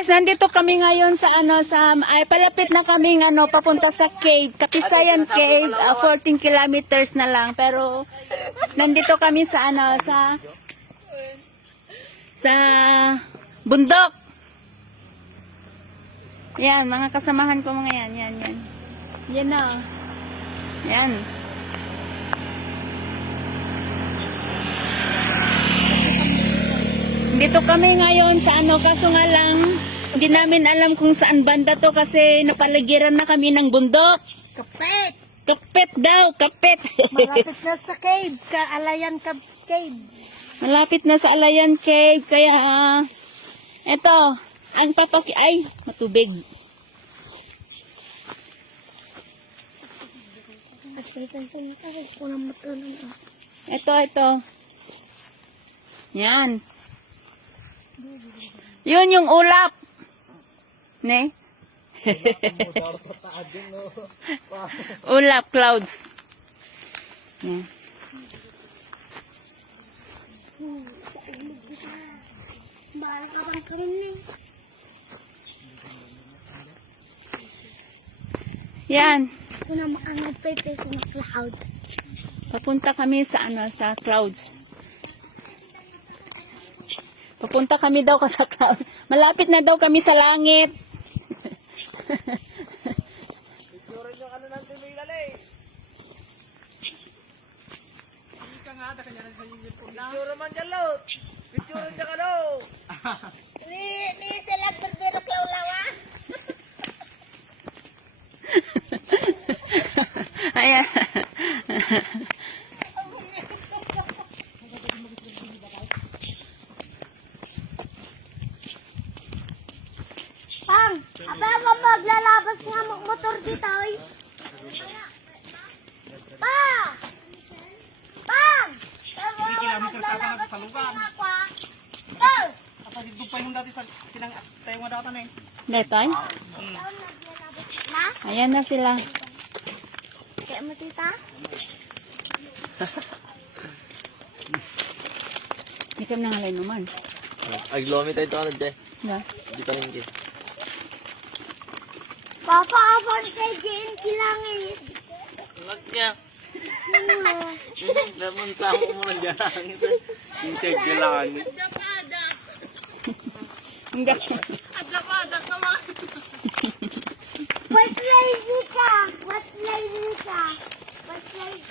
guys, nandito kami ngayon sa ay palapit na kaming papunta sa cave, Kapisayan Cave, 14 kilometers na lang. Pero nandito kami sa sa bundok. Yan, mga kasamahan ko mga yan. Yan na. Yan. Dito kami ngayon sa kaso nga lang, hindi namin alam kung saan banda to kasi napaligiran na kami ng bundok. Kapit! Kapit daw, kapit. Malapit na sa cave, Alayan Cave. Malapit na sa Alayan Cave, kaya eto, ang ay, matubig. Ito. Yan. Yun yung ulap. Ne? Ulap clouds. Yan. Yan. Papunta kami sa sa clouds. Papunta kami daw sa clouds. Malapit na daw kami sa langit. Picturean yung natin may lalay. Hindi ka nga, kanya na sa inyo po na. Picture man dyan, Lot. Picturean dyan ka daw. Ni sila berbero klaulawa. Ayan. Pang, aba mo maglalabas nga motor dito oy. Pang! Pang! Hindi kilometer sa atin sa lugar. Oh! Apa dito pa yung dati sa silang tayo nga datan eh. Detoy? Ma? Ayan na sila. Kaya mo tita? Hindi kami nangalay naman. Aglomi tayo ito ano dyan. Na? Di pa rin Papa, abang kay Jane kilangin. Lag niya. Lemon sa ako mo rin dyan. Hindi kailangan. Hindi. What lady ka? What lady ka? What lady?